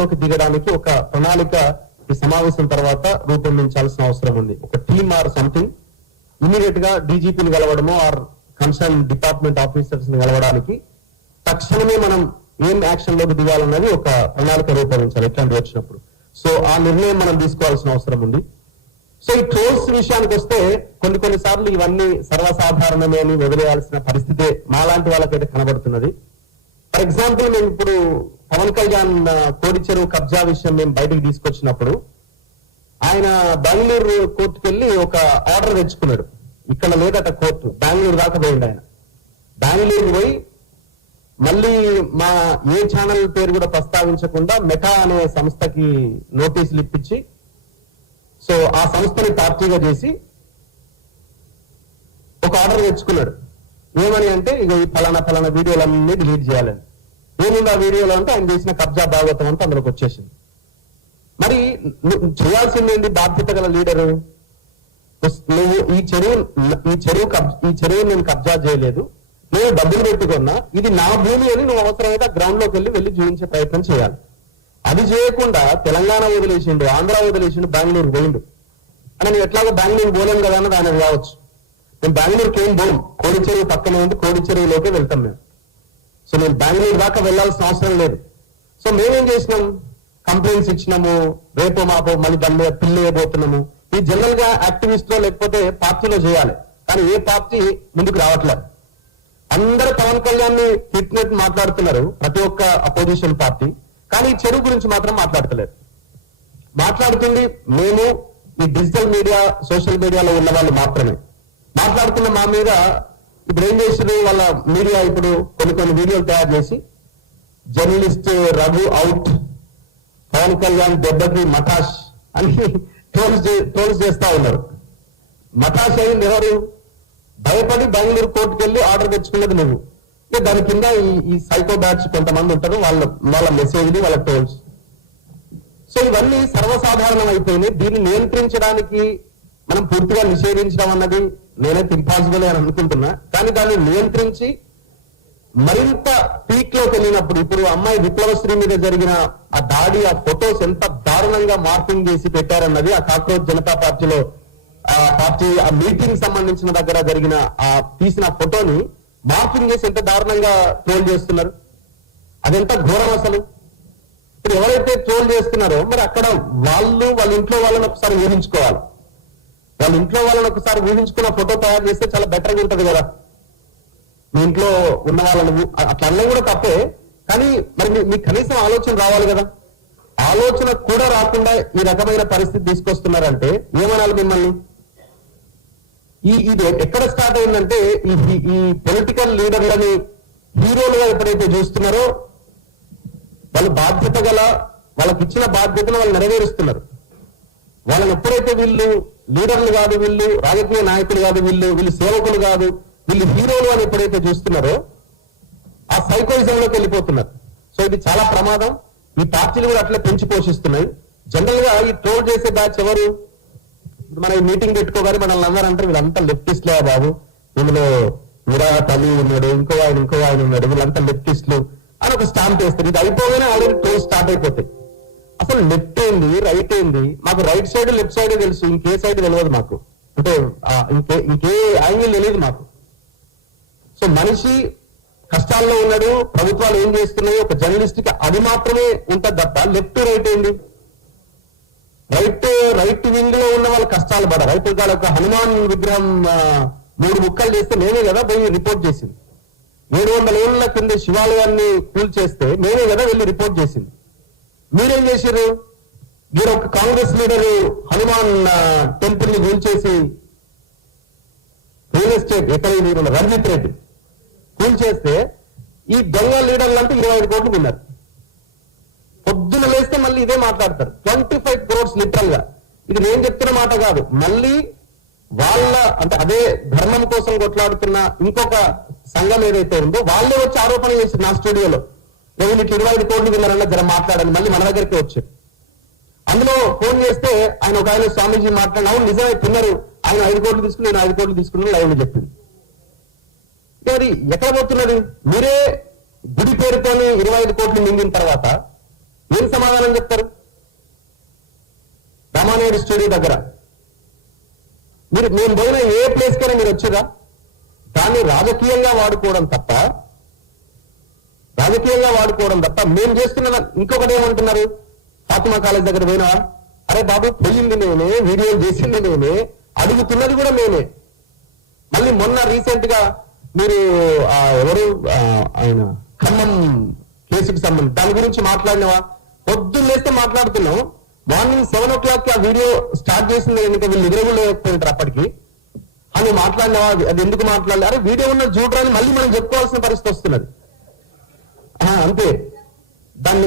లోకి దిగడానికి ఒక ప్రణాళిక ఈ సమావేశం తర్వాత రూపొందించాల్సిన అవసరం ఉంది. ఒక టీమ్ ఆర్ సంథింగ్ ఇమీడియట్ గా డీజీపీని కలవడము ఆర్ కన్సర్న్ డిపార్ట్మెంట్ ఆఫీసర్స్ ని కలవడానికి తక్షణమే మనం ఏం యాక్షన్ లోకి దిగాలన్నది ఒక ప్రణాళిక రూపొందించాలి ఇట్లాంటి వచ్చినప్పుడు. సో ఆ నిర్ణయం మనం తీసుకోవాల్సిన అవసరం ఉంది. సో ఈ ట్రోల్స్ విషయానికి వస్తే కొన్ని సార్లు ఇవన్నీ సర్వసాధారణమే అని వదిలేయాల్సిన పరిస్థితే మాలాంటి వాళ్ళకైతే కనబడుతున్నది. ఫర్ ఎగ్జాంపుల్ మేము ఇప్పుడు పవన్ కళ్యాణ్ కోడిచెరువు కబ్జా విషయం మేము బయటకు తీసుకొచ్చినప్పుడు ఆయన బెంగళూరు కోర్టుకు వెళ్ళి ఒక ఆర్డర్ తెచ్చుకున్నాడు. ఇక్కడ లేదట కోర్టు, బెంగళూరు దాకా పోయింది ఆయన. బెంగళూరు పోయి మళ్ళీ మా ఏ ఛానల్ పేరు కూడా ప్రస్తావించకుండా మెటా అనే సంస్థకి నోటీసులు ఇప్పించి సో ఆ సంస్థని పార్టీగా చేసి ఒక ఆర్డర్ తెచ్చుకున్నాడు. ఏమని అంటే ఇక ఈ ఫలానా వీడియోలన్నీ డిలీట్ చేయాలని. ఏముంది ఆ వీడియోలో అంటే ఆయన చేసిన కబ్జా భాగవతం అంతా అందులోకి వచ్చేసింది. మరి చేయాల్సిందేంటి బాధ్యత గల లీడరు? నువ్వు ఈ చెరువు నేను కబ్జా చేయలేదు, నేను డబ్బులు పెట్టుకున్నా, ఇది నా భూమి అని నువ్వు అవసరమైతే గ్రౌండ్ లోకి వెళ్ళి చూపించే ప్రయత్నం చేయాలి. అది చేయకుండా తెలంగాణ వదిలేసిండు, ఆంధ్ర వదిలేసిండు, బెంగళూరు పోయిండు అని నేను ఎట్లాగో బెంగళూరు పోలేం కదా అన్నది ఆయన కావచ్చు. మేము బెంగళూరుకి ఏం పోం, కోడిచెరువు పక్కనే ఉంది, కోడిచెరువులోకి వెళ్తాం మేము. సో నేను బెంగళూరు దాకా వెళ్లాల్సిన అవసరం లేదు. సో మేమేం చేసినాం, కంప్లైంట్స్ ఇచ్చినాము, రేపో మాపో మళ్ళీ దాని మీద పిల్లేయబోతున్నాము. ఈ జనరల్ గా యాక్టివిస్ట్ లో లేకపోతే పార్టీలో చేయాలి, కానీ ఏ పార్టీ ముందుకు రావట్లేదు. అందరూ పవన్ కళ్యాణ్ ని హిట్ మాట్లాడుతున్నారు, ప్రతి ఒక్క అపోజిషన్ పార్టీ, కానీ ఈ చెరువు గురించి మాత్రం మాట్లాడతలేదు. మాట్లాడుతుంది మేము ఈ డిజిటల్ మీడియా సోషల్ మీడియాలో ఉన్న వాళ్ళు మాత్రమే. మాట్లాడుతున్న మా మీద ఇప్పుడు ఏం చేసారు వాళ్ళ మీడియా, ఇప్పుడు కొన్ని వీడియోలు తయారు చేసి జర్నలిస్ట్ రఘు అవుట్, పవన్ కళ్యాణ్ దెబ్బకి మటాష్ అని ట్రోల్స్ చేస్తా ఉన్నారు. మటాష్ అయింది ఎవరు? భయపడి బెంగళూరు కోర్టుకు వెళ్ళి ఆర్డర్ తెచ్చుకున్నది నువ్వు. దాని కింద ఈ సైకో బ్యాచ్ కొంతమంది ఉంటారు, వాళ్ళ మెసేజ్లు, వాళ్ళ ట్రోల్స్. సో ఇవన్నీ సర్వసాధారణం అయిపోయినాయి. దీన్ని నియంత్రించడానికి మనం పూర్తిగా నిషేధించడం అన్నది నేనైతే ఇంపాసిబుల్ అని అనుకుంటున్నా. కానీ దాన్ని నియంత్రించి మరింత పీక్ లోకి వెళ్ళినప్పుడు, ఇప్పుడు అమ్మాయి విప్లవశ్రీ మీద జరిగిన ఆ దాడి, ఆ ఫొటోస్ ఎంత దారుణంగా మార్పింగ్ చేసి పెట్టారన్నది ఆ కాక్రోచ్ జనతా పార్టీలో ఆ మీటింగ్ సంబంధించిన దగ్గర జరిగిన ఆ తీసిన ఫోటోని మార్పింగ్ చేసి ఎంత దారుణంగా ట్రోల్ చేస్తున్నారు. అదెంత ఘోరం అసలు. ఇప్పుడు ఎవరైతే ట్రోల్ చేస్తున్నారో మరి అక్కడ వాళ్ళ ఇంట్లో వాళ్ళని ఒకసారి ఊహించుకోవాలి. వాళ్ళ ఇంట్లో వాళ్ళని ఒకసారి ఊహించుకున్న ఫోటో తయారు చేస్తే చాలా బెటర్గా ఉంటది కదా. మీ ఇంట్లో ఉన్న వాళ్ళని అట్లా అన్నీ కూడా తప్పే, కానీ మరి మీకు కనీసం ఆలోచన రావాలి కదా. ఆలోచన కూడా రాకుండా ఈ రకమైన పరిస్థితి తీసుకొస్తున్నారంటే ఏమనాలి మిమ్మల్ని? ఇది ఎక్కడ స్టార్ట్ అయిందంటే ఈ పొలిటికల్ లీడర్లని హీరోలుగా ఎప్పుడైతే చూస్తున్నారో వాళ్ళు బాధ్యత గల, వాళ్ళకి ఇచ్చిన బాధ్యతను వాళ్ళు నెరవేరుస్తున్నారు. వాళ్ళని ఎప్పుడైతే వీళ్ళు లీడర్లు కాదు, వీళ్ళు రాజకీయ నాయకులు కాదు, వీళ్ళు సేవకులు కాదు, వీళ్ళు హీరోలు అని ఎప్పుడైతే చూస్తున్నారో ఆ సైకోయిజంలోకి వెళ్ళిపోతున్నారు. సో ఇది చాలా ప్రమాదం. ఈ పార్టీలు కూడా అట్లా పెంచి పోషిస్తున్నాయి. జనరల్ గా ఈ ట్రోల్ చేసే బ్యాచ్ ఎవరు? మన మీటింగ్ పెట్టుకోగానే మనల్ని అందరంటారు వీళ్ళంతా లెఫ్టిస్ట్లే బాబు, ఇందులో విరాట్ అలీ ఉన్నాడు, ఇంకో ఆయన ఉన్నాడు, వీళ్ళంతా లెఫ్టిస్టులు అని ఒక స్టాంప్ వేస్తారు. ఇది అయిపోగానే ఆల్రెడీ ట్రోల్ స్టార్ట్ అయిపోతాయి. అసలు లెఫ్ట్ ఏంది, రైట్ ఏంది? మాకు రైట్ సైడ్ లెఫ్ట్ సైడ్ తెలుసు, ఇంకే సైడ్ తెలియదు మాకు, అంటే ఇంకే యాంగిల్ తెలియదు మాకు. సో మనిషి కష్టాల్లో ఉన్నాడు, ప్రభుత్వాలు ఏం చేస్తున్నాయి, ఒక జర్నలిస్ట్ కి అది మాత్రమే ఉంటుంది తప్ప లెఫ్ట్ రైట్ ఏంది? రైట్ వింగ్ లో ఉన్న వాళ్ళ కష్టాలు పడ. రైతు ఒక హనుమాన్ విగ్రహం 3 ముక్కలు చేస్తే మేమే కదా పోయి రిపోర్ట్ చేసింది. 700 ఏళ్ల కింద శివాలయాన్ని కూల్ చేస్తే మేమే కదా వెళ్ళి రిపోర్ట్ చేసింది. మీరేం చేశారు? మీరు ఒక కాంగ్రెస్ లీడరు హనుమాన్ టెంపుల్ ని కూల్ చేసి రియల్ ఎస్టేట్ ఎక్కడ రంజిత్ రెడ్డి కూల్ చేస్తే ఈ దొంగ లీడర్లు అంటే 25 కోట్లు విన్నారు. పొద్దున లేస్తే మళ్ళీ ఇదే మాట్లాడతారు. 25 crores లిటరల్ గా. ఇది నేను చెప్తున్న మాట కాదు, మళ్ళీ వాళ్ళ అంటే అదే ధర్మం కోసం కొట్లాడుతున్న ఇంకొక సంఘం ఏదైతే ఉందో వాళ్ళే వచ్చి ఆరోపణ చేసి నా స్టూడియోలో వీళ్ళు 25 కోట్లు విన్నారన్న జర మాట్లాడని మళ్ళీ మన దగ్గరికి వచ్చారు. అందులో ఫోన్ చేస్తే ఆయన స్వామీజీ మాట్లాడిన అవును నిజమే తిన్నారు, ఆయన 5 కోట్లు తీసుకుని నేను 5 కోట్లు తీసుకుని లైవ్ చెప్పింది. మరి ఎక్కడ పోతున్నది? మీరే గుడి పేరుతోని 25 కోట్లు మింగిన తర్వాత ఏం సమాధానం చెప్తారు? రామానాయుడు స్టూడియో దగ్గర మేము పోయిన ఏ ప్లేస్ కైనా మీరు వచ్చిరా? దాన్ని రాజకీయంగా వాడుకోవడం తప్ప మేము చేస్తున్న. ఇంకొకటి ఏమంటున్నారు, ఫాతిమా కాలేజ్ దగ్గర పోయినా, అరే బాబు పోయింది నేనే, వీడియోలు చేసింది నేనే, అడుగుతున్నది కూడా నేనే. మళ్ళీ మొన్న రీసెంట్ గా మీరు ఎవరు ఆయన ఖమ్మం కేసుకు సంబంధించి దాని గురించి మాట్లాడినవా? పొద్దున్న లేస్తే మాట్లాడుతున్నాం, మార్నింగ్ 7 o'clock ఆ వీడియో స్టార్ట్ చేసింది ఎందుకు వీళ్ళు ఎదురగలేకపోయింటారు అప్పటికి అని మాట్లాడినవా? అది ఎందుకు మాట్లాడలే? అరే వీడియో ఉన్న చూడరాని మళ్ళీ మనం చెప్పుకోవాల్సిన పరిస్థితి వస్తున్నది. అంతే. దాన్ని